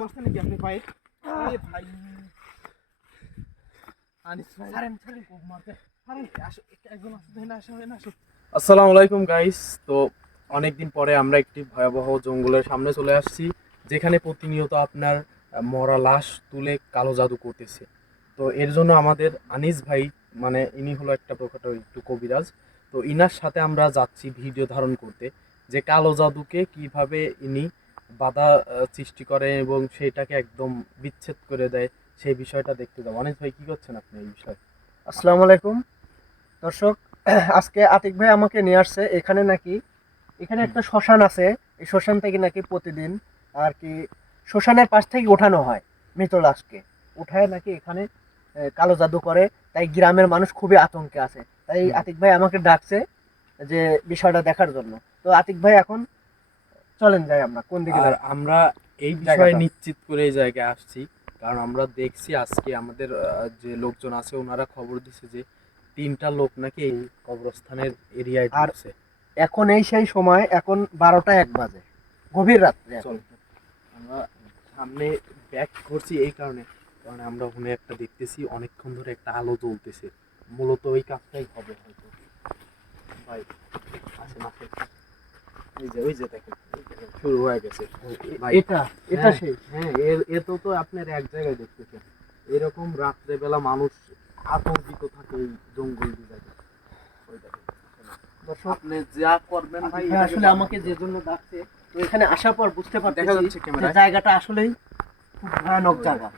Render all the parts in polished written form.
মারছেন নাকি আপনি ভাই? আরে ভাই আনিস ভাই ছাড়েন কোপ মারতে আরে একজন আসে দেন আসে। আসসালামু আলাইকুম গাইস। তো অনেকদিন পরে আমরা একটি ভয়াবহ জঙ্গলের সামনে চলে আসছি, যেখানে প্রতিনিয়ত আপনার মরা লাশ তুলে কালো জাদু করতেছে। তো এর জন্য আমাদের আনিস ভাই, মানে ইনি হলো একটা প্রকার একটু কবিরাজ। তো ইনার সাথে আমরা যাচ্ছি ভিডিও ধারণ করতে, যে কালো জাদুকে কিভাবে ইনি বাধা সৃষ্টি করে এবং সেটাকে একদম বিচ্ছেদ করে দেয়, সেই বিষয়টা দেখতে যাবো। অনিস ভাই, কি করছেন আপনি এই বিষয়ে? আসসালামু আলাইকুম দর্শক। আজকে আতিক ভাই আমাকে নিয়ে আসছে এখানে নাকি এখানে একটা শ্মশান আছে। এই শ্মশান থেকে নাকি প্রতিদিন আর কি শ্মশানের পাশ থেকে ওঠানো হয় মৃত লাশকে, উঠায় নাকি এখানে কালো জাদু করে। তাই গ্রামের মানুষ খুবই আতঙ্কে আছে। তাই আতিক ভাই আমাকে ডাকছে যে বিষয়টা দেখার জন্য। তো আতিক ভাই এখন চলেন যাই আমরা কোন দিকে আর আমরা এই বিষয়ে নিশ্চিত করে এই জায়গায় আসছি, কারণ আমরা দেখছি আজকে আমাদের যে লোকজন আছে ওনারা খবর দিছে যে 3টা লোক নাকি এই কবরস্থানের এরিয়ায় ঢুকছে। এখন এই সেই সময়, এখন 12টা 1 বাজে, গভীর রাত্রে। আমরা সামনে ব্যাক করছি এই কারণে, কারণ আমরা ওখানে একটা দেখতেছি অনেকক্ষণ ধরে একটা আলো জ্বলতেছে। মূলত ওই কাজটাই হবে হয়তো। ভাই আসেন আসেন, ওই যে দেখেন শুরু হয়ে গেছে। এটা সেই হ্যাঁ, এত তো আপনার এক জায়গায় দেখতেছেন। এরকম রাত্রেবেলা মানুষ আতঙ্কিত থাকে এই জঙ্গল জায়গায়। ওই দেখেন দর্শক, আপনি যা করবেন ভাই, আসলে আমাকে যে জন্য ডাকছে, তো এখানে আসার পর বুঝতে পারতেছি দেখা যাচ্ছে ক্যামেরায় জায়গাটা আসলেই খুব ভয়ানক জায়গা।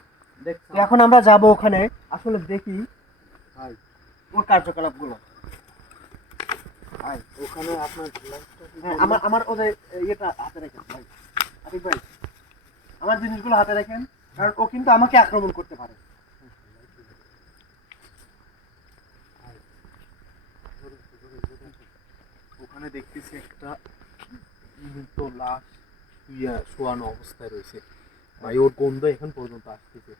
দেখছেন? তো এখন আমরা যাব ওখানে, আসলে দেখি ভাই ওর কার্যকলাপগুলো। ভাই ওখানে আপনার হ্যাঁ, আমার ওদের ইয়েটা হাতে রাখেন ভাই। আতিক ভাই, আমার জিনিসগুলো হাতে রাখেন, কারণ ও কিন্তু আমাকে আক্রমণ করতে পারে। ওখানে দেখতেছি একটা মৃত লাশ শোয়ানো অবস্থায় রয়েছে। ভাই ওর গন্ধ এখন পর্যন্ত আসতেছে।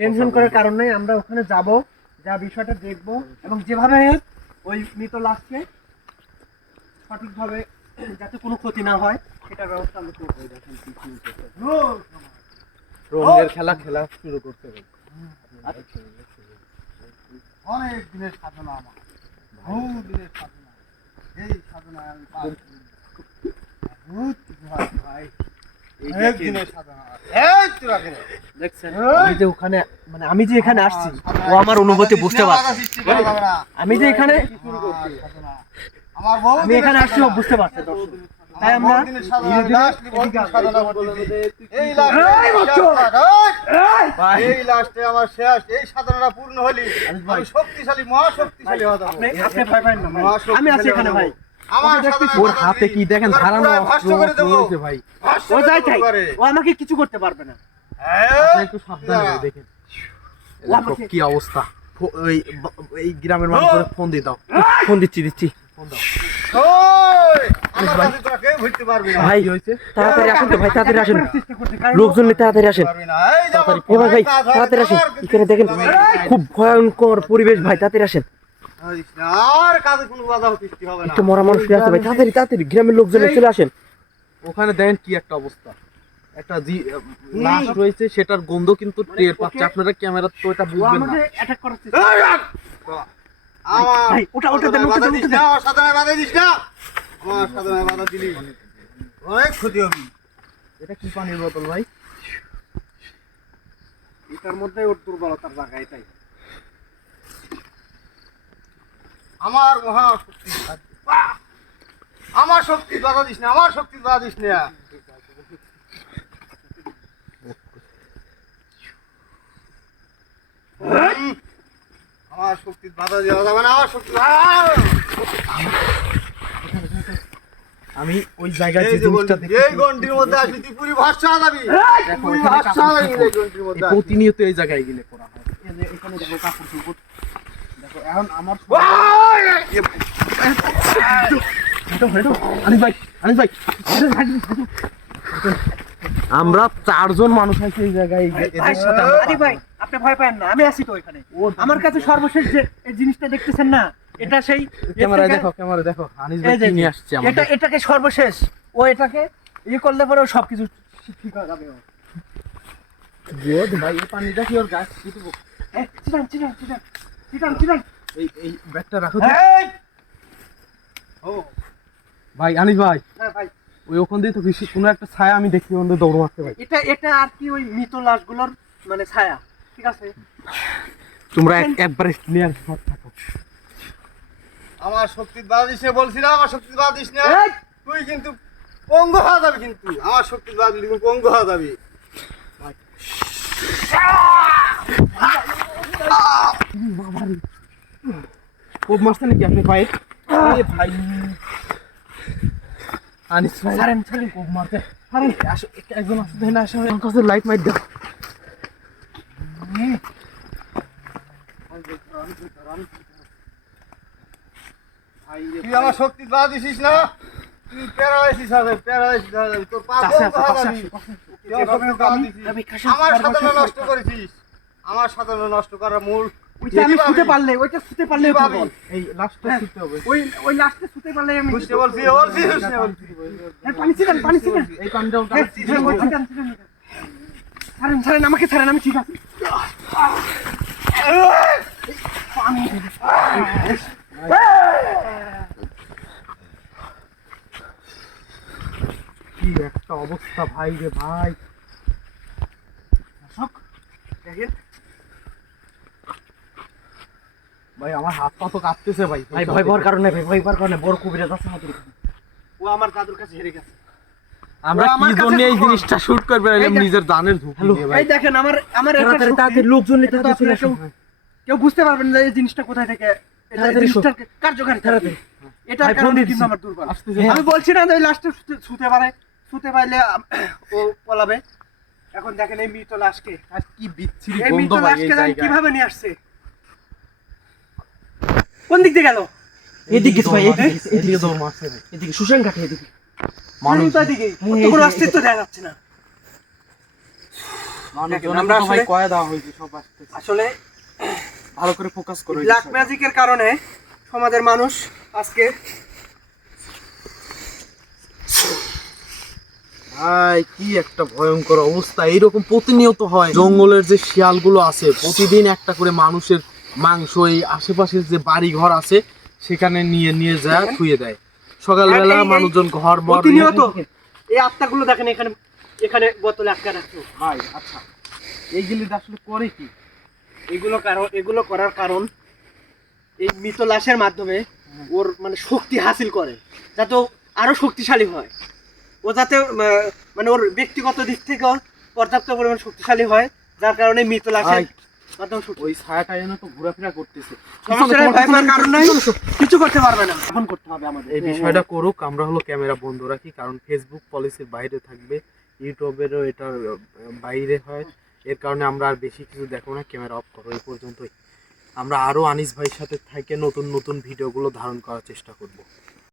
টেনশন করার কারণ নেই, আমরা ওখানে যাব, যা বিষয়টা দেখব, এবং যেভাবে ওই মৃত লাশকে সঠিকভাবে যাতে কোনো ক্ষতি না হয় সেটার ব্যবস্থা আমরা করব। রঙের খেলা শুরু করতে হবে। অনেক দিনের সাধনা আমার, বহু দিনের সাধনা। এই সাধনায় আমি ভাই আমি যে ওখানে, মানে আমি যে এখানে আসছি, ও আমার অনুভূতি বুঝতে পারছে। আমি যে এখানে আমি এখানে আসছি, ও বুঝতে পারছে। দর্শক, তাই আমরা এই লাস্টে আমার শেষ, এই সাধনাটা পূর্ণ হলি আমি শক্তিশালী, মহাশক্তিশালী হতে হবে। আপনি ভয় পাবেন না ভাই, আমি আছি এখানে ভাই। আমার ওর হাতে কি দেখেন ধারানো অস্ত্র রয়েছে ভাই। ও যাই চাই, ও আমাকে কিছু করতে পারবে না। আপনি একটু সাবধানে ভাই, দেখেন কি অবস্থা। এই গ্রামের মানুষের ফোন দিয়ে দাও। ফোন দিচ্ছি ফোন দাও ভাই। তাড়াতাড়ি আসেন তো ভাই, তাড়াতাড়ি আসেন, লোকজন নিয়ে তাড়াতাড়ি আসেন। ভাই তাড়াতাড়ি আসেন, এখানে দেখেন খুব ভয়ঙ্কর পরিবেশ ভাই, তাড়াতাড়ি আসেন। আর কাজে কোনো বাধা সৃষ্টি হবে না। একটা মরা মানুষ আছে ভাই, তাড়াতাড়ি গ্রামের লোকজন চলে আসেন। ওখানে দেখেন কি একটা অবস্থা, একটা লাশ রয়েছে, সেটার গন্ধ কিন্তু টের পাচ্ছে। আপনারা ক্যামেরা তো এটা বুঝবেন না। অ্যাটাক করার চেষ্টা ভাই, ওটা দেন, ওটা দেন। আমার সাধনায় বাধা দিস না, আমার সাধনায় বাধা দিলি অনেক ক্ষতি হবে। এটা কি পানির বোতল ভাই? এটার মধ্যে ওর দুর্বলতার জায়গা এটাই। আমার মহাশক্তি, আমার শক্তি বাধা দিস না, আমার শক্তি বাধা দিস না। আমার শক্তি বাধা দেওয়া যাবে না, আমার শক্তি। আমি ওই জায়গায় যে জিনিসটা দেখি, এই গন্ডির মধ্যে আসবি তুই পুরি ভাষা যাবি, পুরি ভাষা যাবি এই গন্ডির মধ্যে। প্রতিনিয়ত এই জায়গায় গেলে করা হয়। এই যে এখানে দেখো কাপড় চোপড় দেখো। এখন আমার আনিস ভাই আমরা 4জন মানুষ আছি এই জায়গায়। ভাই আপনি ভয় পাবেন না, আমি আছি তো এখানে। আমার কাছে সর্বশেষ যে এই জিনিসটা দেখতেছেন না, এটা সেই ক্যামেরা দেখো আনিস ভাই কি নিয়ে আসছে আমাদের। এটাকে সর্বশেষ ও এটাকে করলে পরে ও সবকিছু ঠিক হয়ে যাবে ও। ভাই এই পানিটা কি ওর গাছ দিতে চিটান। এই ব্যাগটা রাখো তো। এই! ও ভাই আনিস ভাই হ্যাঁ ভাই, ওই ওখান দিয়ে তো বেশি কোনো একটা ছায়া আমি দেখি ওখান দিয়ে দৌড় মারতে ভাই। এটা আর কি ওই মৃত লাশগুলোর মানে ছায়া, ঠিক আছে? তোমরা একবারে ক্লিয়ার শট থাকো। আমার শক্তির বাধা দিস না বলছি না, আমার শক্তির বাধা দিস না। এই! তুই কিন্তু পঙ্গু হওয়া যাবে, কিন্তু আমার শক্তির বাধা দিলে কিন্তু পঙ্গু হওয়া যাবে। কোপ মারছে নাকি আপনি ভাই? আরে ভাই আনিস ভাই ছাড়েন কোপ মারতে। আরে আসো একজন আসো দেখ না, আসো আমার কাছে লাইট মাইট দাও। তুই আমার শক্তির বাধা দিছিস না, তুই প্যারালাইসিস হবে, প্যারালাইসিস হয়ে যাবি, তোর পা কাছে পঙ্গু আসো, হয়ে কাছে যাবি। আসো, তুই আমার শক্তির বাধা দিছিস। আমার সাধনা নষ্ট করেছিস, আমার সাধনা নষ্ট করার মূল ওইটা আমি ছুতে পারলে, কিভাবে? পাবো। এই লাস্টটা হ্যাঁ। ছুটতে হবে। ওই লাস্টে ছুতে পারলে আমি বুঝতে বলছি। হ্যাঁ, পানি ছিটান। এই পানিটাও হ্যাঁ, ওই ছিটান। ছাড়েন আমাকে ছাড়েন, আমি ঠিক আছে। কি একটা অবস্থা ভাই রে ভাই। দেখেন ভাই আমার হাত পা তো কাঁপতেছে ভাই। ভাই, ভয় পাওয়ার কারণে বড় কবিরাজ আছে আমাদের এখানে। ও আমার দাদুর কাছে হেরে গেছে। আমরা ও আমার কি কাছে জন্য এই খবর। জিনিসটা শুট করবে এই দেখ- নিজের জানের ঝুঁকি নিয়ে ভাই। এই দেখেন আমার একটা তাড়াতাড়ি, শক্তি, তাড়াতাড়ি লোকজন নিয়ে এটা তো তাড়াতাড়ি চলে আপনারা আসুন। কেউ বুঝতে পারবেন না এই জিনিসটা কোথায় থেকে, এটা তাড়াতাড়ি জিনিসটার কার্যকারী তাড়াতাড়ি। এটার ভাই, ফোন কারণে দিয়ে কিন্তু দিছি। আমার দুর্বল। আসতেছে। আমি বলছি না যে ওই লাস্টে ছুতে পারলে ও পলাবে। এখন দেখেন এই মৃত লাশকে, আর কি বিচ্ছিরি এই গন্ধ মৃত ভাই এই লাশকে দেখেন জায়গায়। কিভাবে নিয়ে আসছে। কোন দিক দিয়ে গেল? এদিকে ভাই, এদিকে দৌড় মারছে ভাই। এদিকে সুশান ঘাটে, এদিকে মানুষ তো এদিকে, ওর তো কোনো অস্তিত্ব দেখা যাচ্ছে না। মানুষজন আমরা তো ভাই আসলে- কয়ে দেওয়া হয়েছে সব আসতেছে। আসলে ভালো করে ফোকাস করো। ব্ল্যাক ম্যাজিকের কারণে সমাজের মানুষ আজকে ভাই কি একটা ভয়ঙ্কর অবস্থা। এইরকম প্রতিনিয়ত হয়। জঙ্গলের যে শিয়ালগুলো আছে প্রতিদিন একটা করে মানুষের মাংস এই আশেপাশের যে বাড়ি ঘর আছে সেখানে নিয়ে যায় থুয়ে দেয়। সকালবেলা আর এই- মানুষজন ঘর বর প্রতিনিয়ত এই আত্মাগুলো দেখেন এখানে বোতলে আটকে রাখছো। ভাই আচ্ছা এইগুলি আসলে করে কি? এগুলো করার কারণ এই মৃত লাশের মাধ্যমে ওর মানে শক্তি হাসিল করে, যাতে ও আরো শক্তিশালী হয়। ও যাতে মানে ওর ব্যক্তিগত দিক থেকে ওর পর্যাপ্ত পরিমাণ শক্তিশালী হয়, যার কারণে মৃত লাশের ভাই, মাধ্যমে শক্তি। ওই ছায়াটা যেন তো ঘোরাফেরা করতেছে। সমস্যা নেই, ভয় পাওয়ার কারণ নাই, কিছু করতে পারবে না। এখন করতে হবে আমাদের এই বিষয়টা করুক। আমরা হলো ক্যামেরা বন্ধ রাখি, কারণ ফেসবুক পলিসির বাইরে থাকবে, ইউটিউবেরও এটার বাইরে হয়। এর কারণে আমরা আর বেশি কিছু দেখো না, ক্যামেরা অফ করো। এই পর্যন্তই। আমরা আরো আনিস ভাইয়ের সাথে থেকে নতুন নতুন ভিডিওগুলো ধারণ করার চেষ্টা করব।